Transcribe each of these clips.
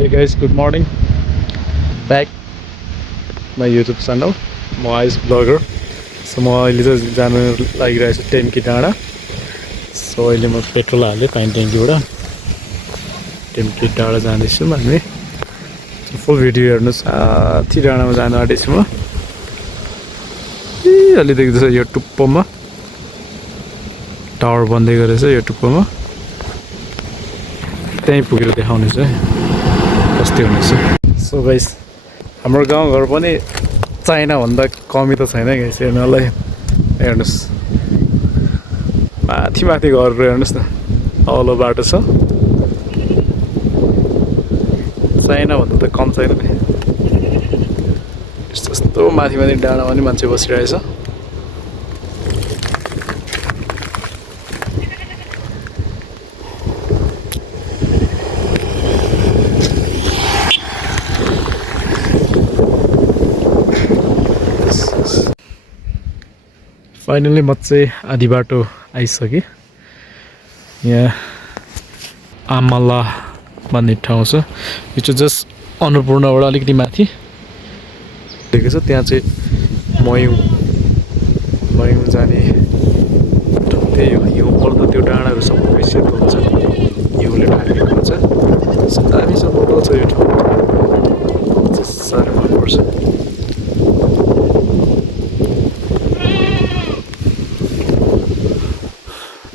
Hey guys, good morning. Back my YouTube channel. म Ayush bagger. So म अहिले चाहिँ जानु लागिरहेको छु टेम्की डाँडा. सो अहिले म पेट्रोल हालेँ पानी ट्याङ्कीबाट टेम्की डाँडा जाँदैछु हामी. फुल भिडियो हेर्नुहोस्. ती डाँडामा जानु आँटेछु म. अलि देख्दैछ यो टुप्पोमा टावर बन्दै गरेछ यो टुप्पोमा. त्यहीँ पुगेर देखाउनेछु है कस्तो हुनेछ. सो गाइस हाम्रो गाउँघर पनि चाइनाभन्दा कमी त छैन गाइस हेर्नलाई. हेर्नुहोस् माथि माथि घरहरू हेर्नुहोस् न अग्लो बाटो छ. चाइनाभन्दा त कम छैन नि. यस्तो माथि माथि डाँडामा पनि मान्छे बसिरहेछ. फाइनली म चाहिँ आधी बाटो आइसकेँ. यहाँ आमला भन्ने ठाउँ छ. यो चाहिँ जस्ट अन्नपूर्णबाट अलिकति माथि देखेको छ. त्यहाँ चाहिँ मयौँ जाने त्यही हो. हिउँ पर्दा त्यो डाँडाहरू सबै सेतो हुन्छ, हिउँले ढाकेको हुन्छ. दामी सफल छ यो ठाउँ. साह्रै मनपर्छ.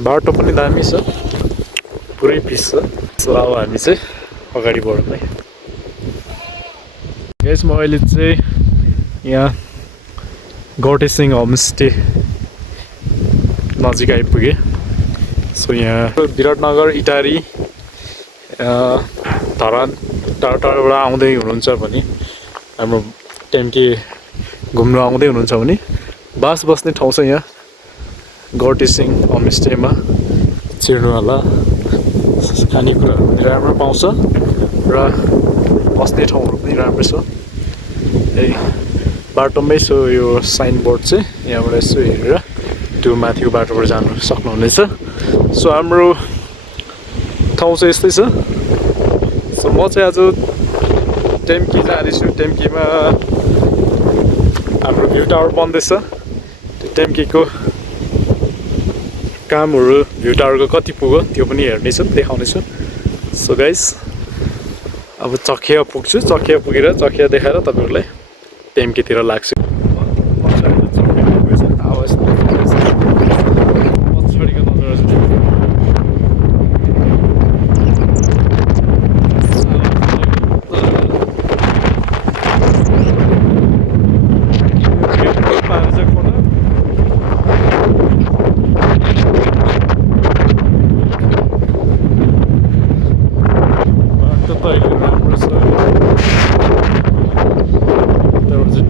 बाटो पनि दामी छ, पुरै पिस छ. सो अब हामी चाहिँ अगाडि बढौँ है. गाइस म अहिले चाहिँ यहाँ गौटेसिङ होमस्टे नजिक आइपुगेँ. सो यहाँ विराटनगर, इटारी, धरान टाढा टाढाबाट आउँदै हुनुहुन्छ भने, हाम्रो टेम्की घुम्नु आउँदै हुनुहुन्छ भने बास बस्ने ठाउँ छ यहाँ गौटेसिङ होमस्टेमा. छिर्नु होला. खानेकुराहरू पनि राम्रो पाउँछ र बस्ने ठाउँहरू पनि राम्रो छ. यही बाटोमै छ यो साइनबोर्ड चाहिँ. यहाँबाट यसो हेरेर त्यो माथिको बाटोबाट जानु सक्नुहुनेछ. सो हाम्रो ठाउँ चाहिँ यस्तै छ. सो म चाहिँ आज टेम्की जाँदैछु. टेम्कीमा हाम्रो भ्यू टावर बन्दैछ. त्यो टेम्कीको कामहरू भ्यू टावरको कति पुग्यो त्यो पनि हेर्नेछु, देखाउनेछु. सो गाइस अब चखिया पुग्छु. चखिया पुगेर चखिया देखाएर तपाईँहरूलाई टेम्कीतिर लाग्छु.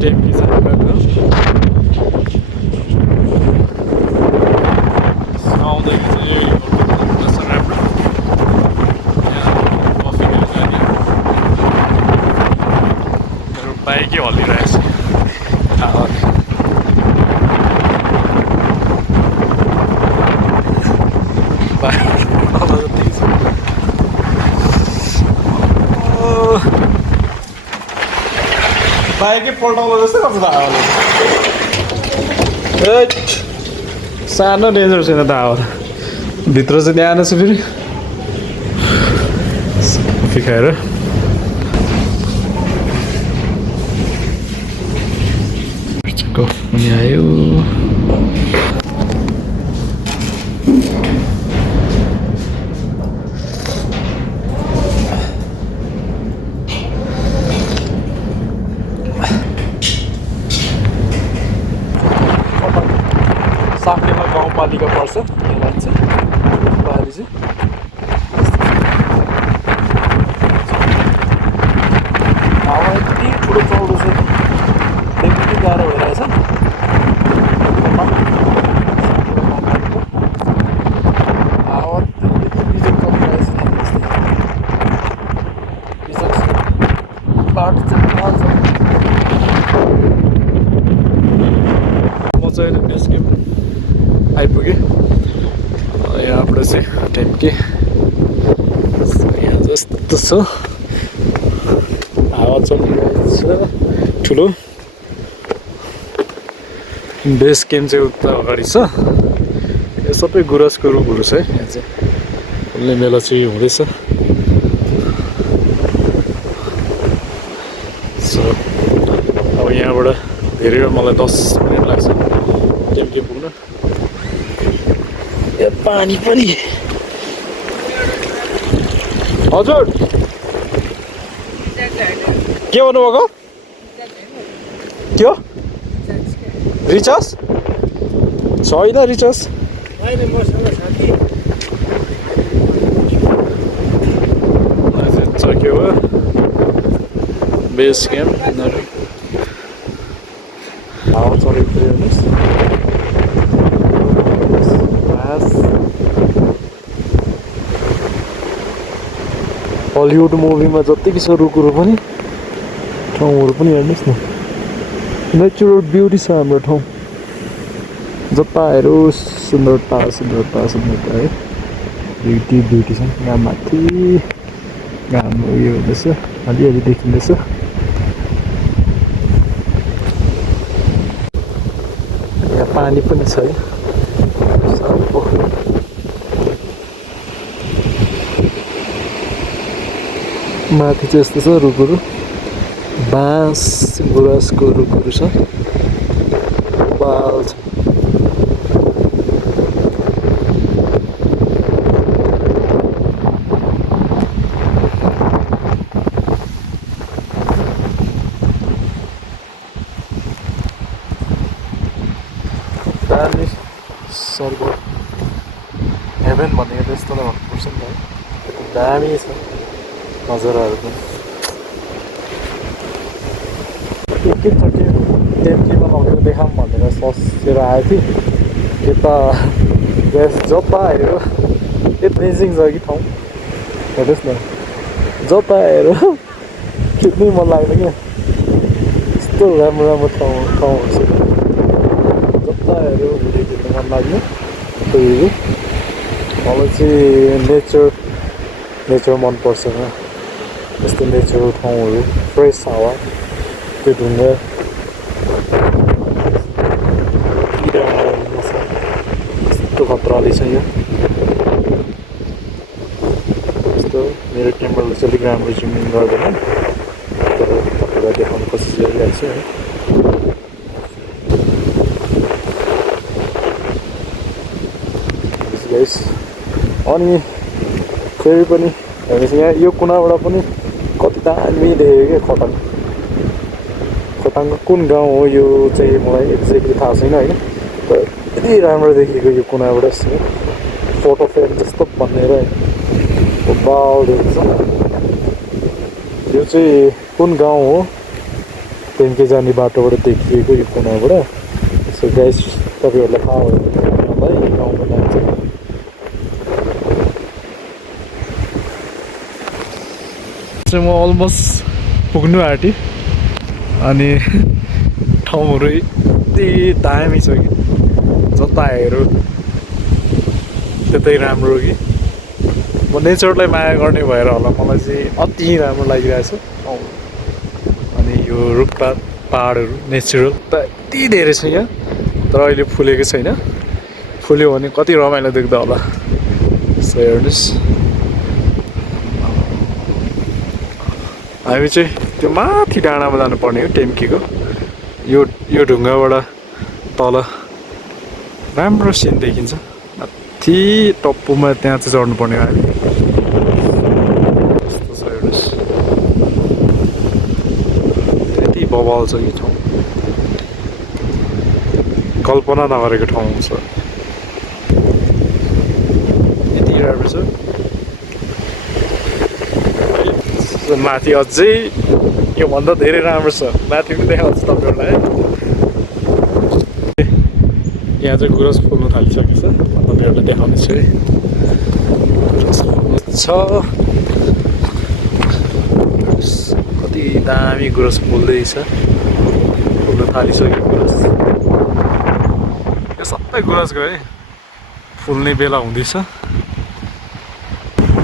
टेम्की छ आउँदाखेरि चाहिँ राम्रो. यहाँ कफी जाने मेरो बाइकै हल्लिरहेछ. बाइकै पल्टाउँदा जस्तै गर्छ त हावाले. सानो डेन्जर छैन त हावा. भित्र चाहिँ ध्यान छ फेरि. कफी खाएर कफी पनि आयो. साफ्लेमा गाउँपालिका पर्छ. यहाँ लाइन चाहिँ पाली चाहिँ हावा यति ठुलो चौडो छ कि देख्नु गाह्रो भइरहेछ. हावा रिजेक्ट गरिरहेछ. बाटो चाहिँ म चाहिँ निस्क्यौँ आइपुगेँ. यहाँबाट चाहिँ टेम्की यहाँ जस्तो छ. हावा चलिरहेछ ठुलो बेस क्याम्प चाहिँ उता अगाडि छ यो सबै गुराँसको रुखहरू छ है यहाँ चाहिँ फुल्ने मेला चाहिँ हुँदैछ सो अब यहाँबाट धेरै मलाई 10 मिनट लाग्छ टेम्पे पुग्न यो पानी पनि हजुर के भन्नुभएको त्यो रिचार्ज छैन रिचार्ज के हो बेस क्याम्प हावा चलेको थियो हेर्नुहोस् हलिउड मुभीमा जतिकै छ रुखहरू पनि ठाउँहरू पनि हेर्नुहोस् न नेचुरल ब्युटी छ हाम्रो ठाउँ जता हेरोस् सुन्दरता सुन्दरता सुन्दरता है ब्युटी ब्युटी छ यहाँ माथि घाम उयो हुँदैछ अलिअलि देखिँदैछ यहाँ पानी पनि छ है माथि चाहिँ यस्तो छ रुखहरू बाँस गुराँसको रुखहरू छ बाल छ दामी स्वर्ग हेभेन भनेको त यस्तो भन्नुपर्छ नि त दामी छ नजराहरू पनि एकैचोटि टेम्कीमा लगेर देखाऊँ भनेर सोचेर आएको थिएँ यता जता हेऱ्यो एमेजिङ छ कि ठाउँ हेर्नुहोस् न जता हेऱ्यो खिच्नै मन लाग्दैन क्या यस्तो राम्रो राम्रो ठाउँहरू छ जता हेऱ्यो भिडियो खिच्नु मन लाग्यो त्यही मलाई चाहिँ नेचर मनपर्छ यस्तो नेचरल ठाउँहरू फ्रेस हावा त्यो ढुङ्गा यस्तो खतराले छ यहाँ यस्तो मेरो क्यामेराले चाहिँ अलिक राम्रो जुमिङ गर्दैन तर तपाईँलाई देखाउनु कोसिस गरिरहेको छु है गाइस अनि फेरि पनि हेर्नुहोस् यहाँ यो कुनाबाट पनि कति दामी देखेको क्या खोटाङको कुन गाउँ हो यो चाहिँ मलाई एक्ज्याक्टली थाहा छैन होइन तर यति राम्रो देखेको यो कुनाबाट फोटो फ्रेम जस्तो बनेर बाल देख्छ यो चाहिँ कुन गाउँ हो टेम्के जाने बाटोबाट देखिएको यो कुनाबाट सो गाइस तपाईँहरूलाई थाहा भयो भने गाउँको नाम चाहिँ म अलमोस्ट पुग्नु आँटेँ अनि ठाउँहरू यति दामी छ कि जता हेऱ्यो त्यतै राम्रो कि म नेचरलाई माया गर्ने भएर होला मलाई चाहिँ अति राम्रो लागिरहेछ अनि यो रुखपात पहाडहरू नेचुरल त यति धेरै छ यहाँ तर अहिले फुलेको छैन फुल्यो भने कति रमाइलो देख्दा होला सो हेर्नुहोस् हामी चाहिँ त्यो माथि डाँडामा जानुपर्ने हो टेम्कीको यो ढुङ्गाबाट तल राम्रो सिन देखिन्छ माथि टप्पूमा त्यहाँ चाहिँ चढ्नुपर्ने हो हामी यस्तो छ हेर्नुहोस् यति बवाल छ कि ठाउँ कल्पना नगरेको ठाउँ छ यति राम्रो छ माथि अझै योभन्दा धेरै राम्रो छ माथि पनि देखाउँछु तपाईँहरूलाई यहाँ चाहिँ गुराँस फुल्नु थालिसकेको छ तपाईँहरूलाई देखाउने छु है गुराँस फुल्नु छ कति दामी गुराँस फुल्दैछ फुल्नु थालिसक्यो गुराँस यो सबै गुराँसको है फुल्ने बेला हुँदैछ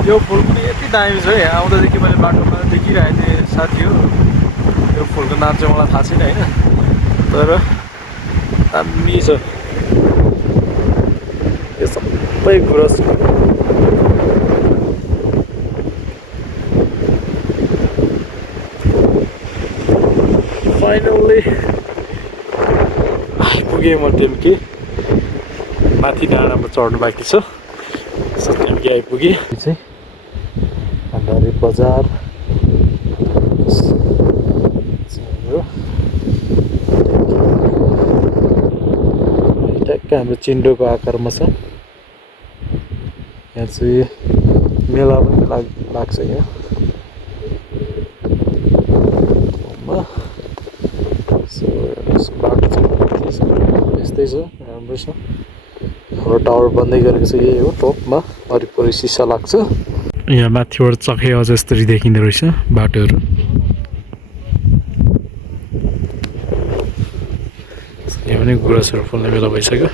यो फुल पनि यति दामी छ है आउँदादेखि मैले बाटोमा देखिरहेको थिएँ साथी हो यो फुलको नाम चाहिँ मलाई थाहा छैन होइन तर दामी छ यो सबै गुरस फाइनल्ली आइपुगेँ म टेम्की माथि डाँडामा चढ्नु बाँकी छ सो टेम्की आइपुगेँ चाहिँ भण्डारी बजार ठ्याक्कै हाम्रो चिन्डोको आकारमा छ यहाँ चाहिँ मेला पनि लाग्छ यहाँ बाटो चाहिँ यस्तै छ राम्रो छ हाम्रो टावर बन्दै गरेको छ यही हो टपमा वरिपरि सिसा लाग्छ यहाँ माथिबाट चखे अझ यस्तरी देखिँदो रहेछ बाटोहरू यहाँ पनि गुराँसहरू फल्ने बेला भइसक्यो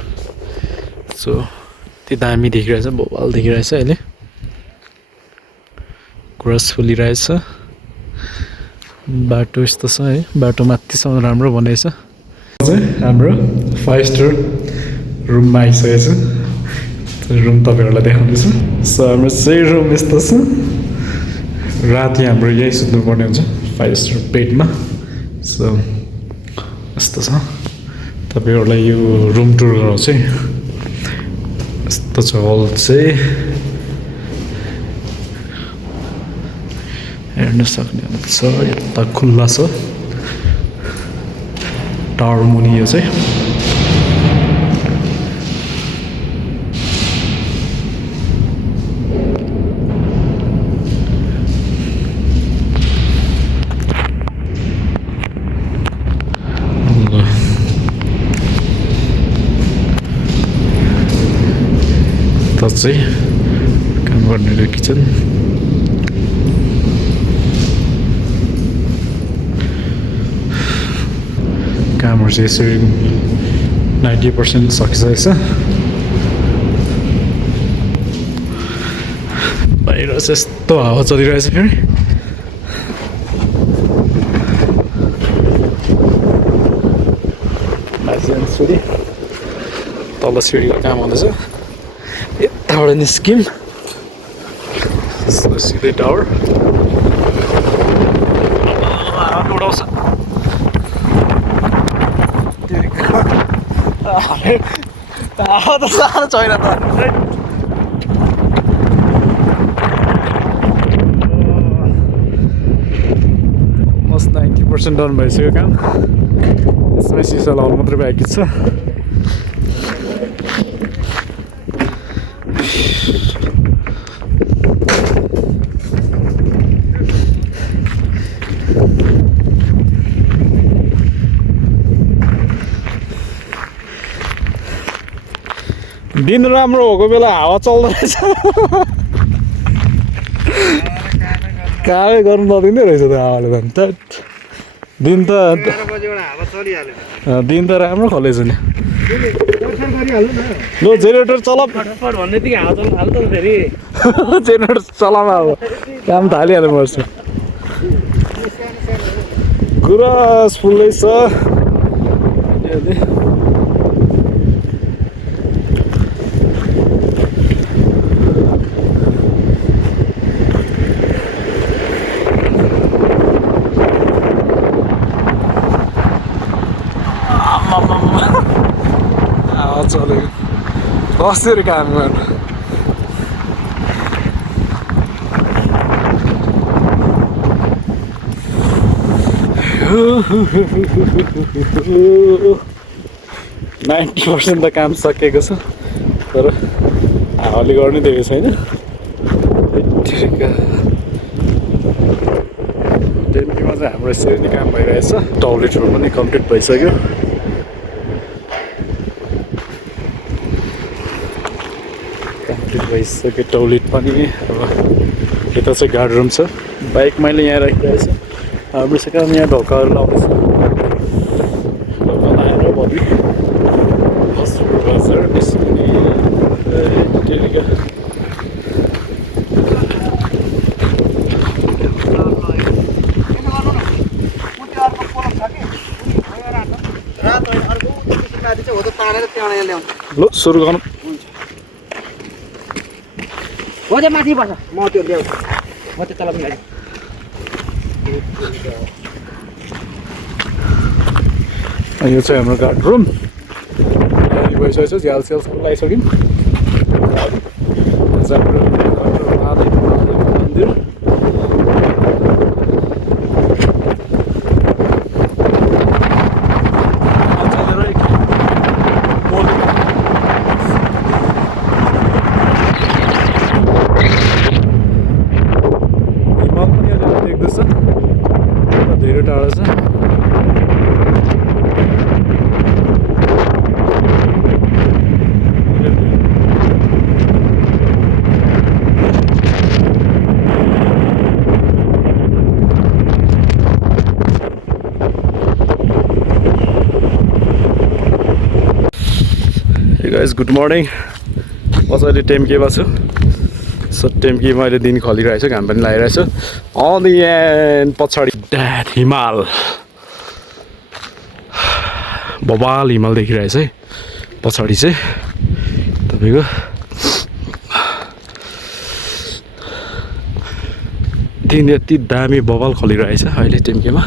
सो त्यो दामी देखिरहेछ बवाल देखिरहेछ अहिले गुराँस फुलिरहेछ बाटो यस्तो छ है बाटो माथिसम्म राम्रो बनाएछ हाम्रो 5 स्टार रुममा आइसकेको छ रुम तपाईँहरूलाई देखाउँदैछु सो हाम्रो चाहिँ रुम यस्तो छ राति हाम्रो यही सुत्नुपर्ने हुन्छ 5 स्टार बेडमा सो यस्तो छ तपाईँहरूलाई यो रुम टुर गराउँछु है यस्तो छ हल चाहिँ हेर्न सक्ने हुन्छ यता खुल्ला छ टावर मुनि यो चाहिँ चाहिँ काम गर्ने किचन कामहरू चाहिँ यसरी 90% सकिसकेको छ बाहिर चाहिँ यस्तो हावा चलिरहेछ फेरि माथि सिँढी तल सिँढीको काम हुँदैछ यताबाट निस्क्यौँ सिधै टावर उडाउँछ हावा त साह्रो छैन त मस्त 90% डन भइसक्यो काम यसमै सिसा लाउनु मात्रै बाँकी छ दिन राम्रो भएको बेला हावा चल्दो रहेछ कामै गर्नु नदिँदै रहेछ त हावाले त दिन त राम्रो खोलेछ नि लो जेनेरेटर चला जेनेरेटर चलामा अब काम थालिहाल्नु पर्छ गुराँस फुल्दैछ चलेको कसरी काम गर्नु %90 त काम सकेको छ तर हावाले गर्नै दिएको छैन टेम्पीमा चाहिँ हाम्रो यसरी नै काम भइरहेछ टोयलेटहरू पनि कम्प्लिट भइसक्यो भइसक्यो टोयलेट पनि अब यता चाहिँ गार्ड रुम छ बाइक मैले यहाँ राखिरहेको छु हाम्रो चाहिँ काम यहाँ ढोकाहरू लाउँदैछ ढोका लाएर भरि हस्पिटल निस्किने हो त तानेर त्यहाँ ल्याउँ ल सुरु गरौँ हो त्यो माथि बस्छ म त्यो ल्याउ म त्यो तल मिलाइ यो चाहिँ हाम्रो गार्ड रुम भइसकेको छ झ्याल स्याल सबै लगाइसक्यौँ मन्दिर धेरै टाढा छ Hey guys, good morning. म चाहिँ अहिले टेम्केमा छु सो टेम्की मैले दिन खोलिरहेको छु घाम पनि लागिरहेको छु अन द एन्ड पछाडि ड्याट हिमाल बबाल हिमाल देखिरहेछ है पछाडि चाहिँ तपाईँको दिन यति दामी बबाल खोलिरहेछ अहिले टेम्केमा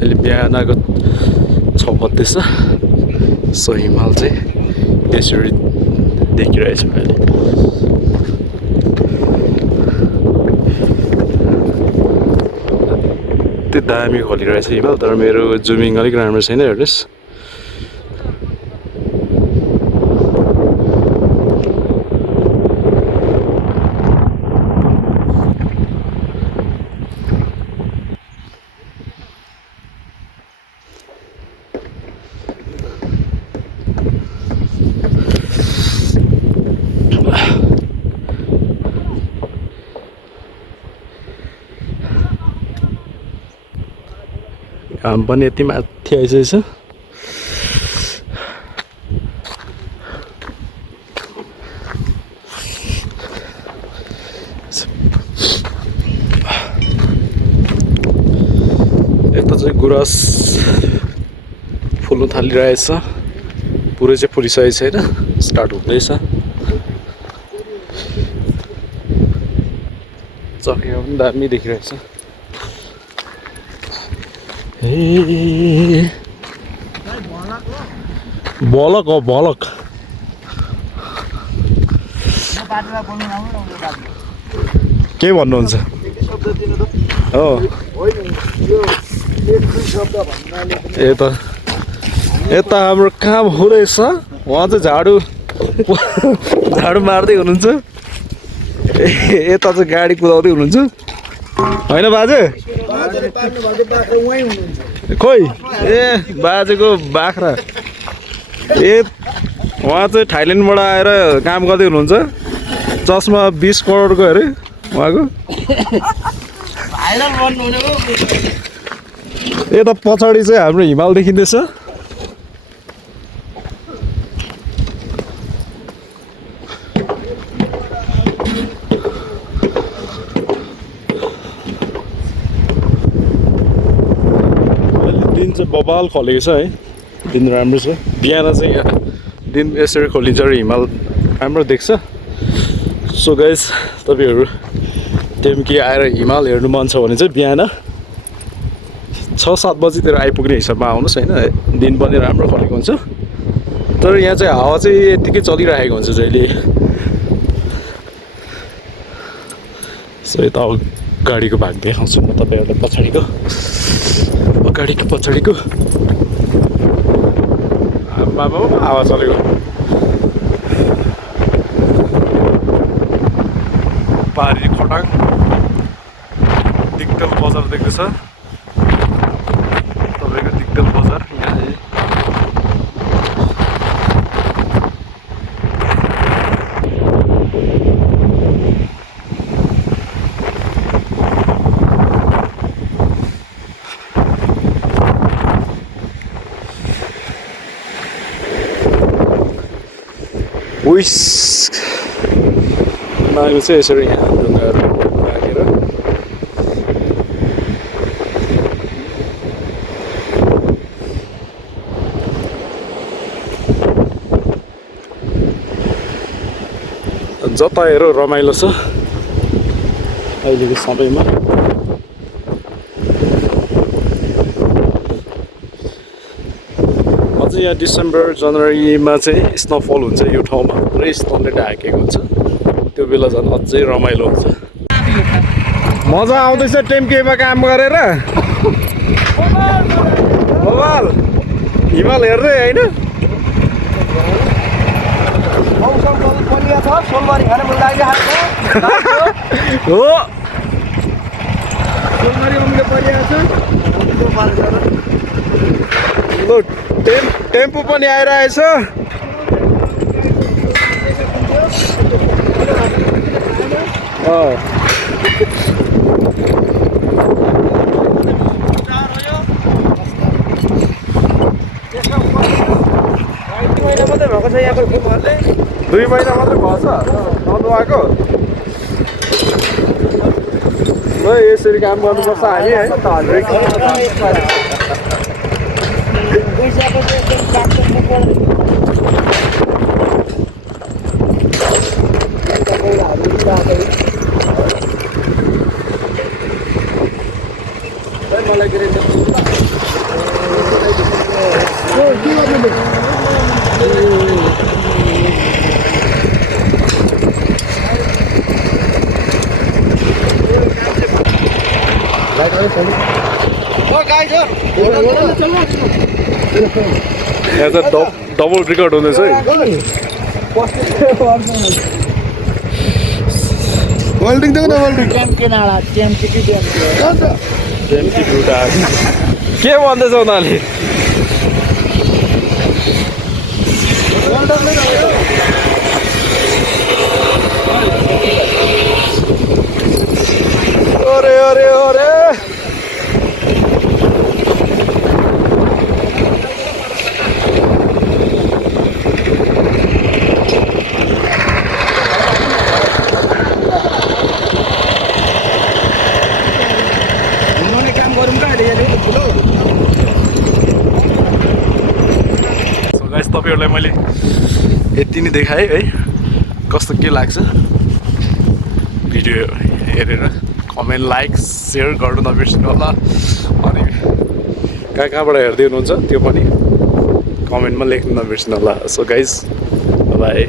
अहिले बिहानको 6:32 सो हिमाल चाहिँ यसरी देखिरहेछ अहिले त्यो दामी खोलिरहेछ हिमाल तर मेरो जुमिङ अलिक राम्रो छैन हेर्नुहोस् घाम पनि यति माथि आइसकेछ यता चाहिँ गुराँस फुल्नु थालिरहेछ पुरै चाहिँ फुलिसकेको छैन स्टार्ट हुँदैछ चकेको पनि दामी देखिरहेछ बलक हो बलक के भन्नुहुन्छ हो यता हाम्रो काम हुँदैछ उहाँ चाहिँ झाडु मार्दै हुनुहुन्छ यता चाहिँ गाडी कुदाउँदै हुनुहुन्छ होइन बाजे खोइ ए बाजेको बाख्रा ए उहाँ चाहिँ थाइल्यान्डबाट आएर काम गर्दै हुनुहुन्छ चस्मा 20 करोडको अरे उहाँको यता पछाडि चाहिँ हाम्रो हिमाल देखिँदैछ दिन चाहिँ बबाल खोलेको छ है दिन राम्रो छ बिहान चाहिँ यहाँ दिन यसरी खोलिन्छ र हिमाल राम्रो देख्छ सो गाइस तपाईँहरू टेम्की आएर हिमाल हेर्नु मन छ भने चाहिँ बिहान 6-7 बजीतिर आइपुग्ने हिसाबमा आउनुहोस् होइन दिन पनि राम्रो खोलेको हुन्छ तर यहाँ चाहिँ हावा चाहिँ यत्तिकै चलिरहेको हुन्छ जहिले सो यता गाडीको भाग देखाउँछु म तपाईँहरूलाई पछाडिको अगाडिको पछाडिको बाबा हावा चलेको पारी खोटाङ दिक्कल बजार देख्दैछ तपाईँको दिक्कल बजार यहाँ उइस नागु चाहिँ यसरी यहाँ ढुङ्गाहरू राखेर जता हेर रमाइलो छ अहिलेको समयमा। अझै यहाँ डिसेम्बर जनवरीमा चाहिँ स्नोफल हुन्छ यो ठाउँमा, पुरै स्नोले ढाकेको हुन्छ, त्यो बेला झन् अझै रमाइलो हुन्छ। मजा आउँदैछ टेम्केमा काम गरेर। मोबाइल हिमाल हेर्दै होइन? हो टेम्पो पनि आइरहेछ। यहाँको घुमहरूले 2 महिना मात्रै भएछ आउनु आएको। ल यसरी काम गर्नुपर्छ हामी है। यहाँ त डबल रेकर्ड हुँदैछ है। वेल्डिङ देऊ न वेल्डिङ के भन्दैछ उनीहरूले? अरे अरे अरे तपाईँहरूलाई मैले यति नै देखाएँ है। कस्तो के लाग्छ भिडियो हेरेर कमेन्ट लाइक सेयर गर्नु नबिर्सिनु होला। अनि कहाँबाट हेर्दै हुनुहुन्छ त्यो पनि कमेन्टमा लेख्नु नबिर्सिनु होला। So guys by.